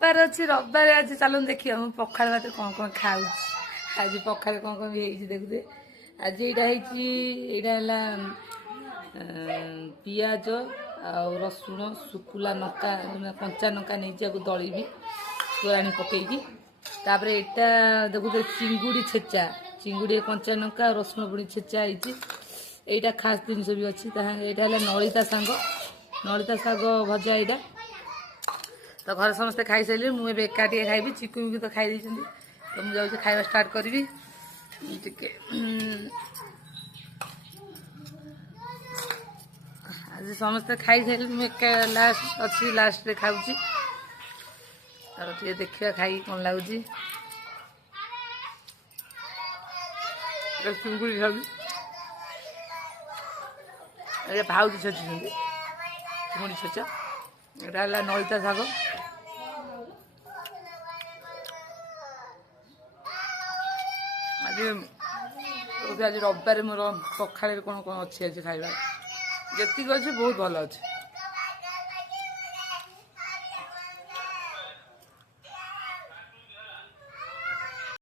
रविवार अच्छी रविवार आज चलो देखिए हम पखाड़ भात कौन खाऊ आज पखाड़ कौन भी देखते आज यहाँ पियाज आ रसुण सुकुला नका कंचा नका नहीं दलिबी तोराणी पकईकी तापर यहाँ देखुते चिंगुड़ी छेचा चिंगुड़ी कंचा नका रसुण पुणी छेचा यहाँ खास जिनस भी अच्छी यहाँ नलिता शाग भजा यहाँ तो घर समस्ते खाई सारे मुझे एकाटे खाइबी चिकू भी तो खाई तो मुझे खाଇବା स्टार्ट करी आज समस्ते खाई सारे मुझे लास्ट अच्छी लास्ट रे खाऊची और टे देखिए खाई कौन लगुच चिंगुड़ी खाऊँ ये भाउजी छेचुं चिंगुड़ी छेचा यहाँ नलिता शाग आज रविवार मोर पखाड़ कौन कौन अच्छी आज खाଇବା ଯେତିକି ଅଛି ବହୁତ ଭଲ ଅଛି।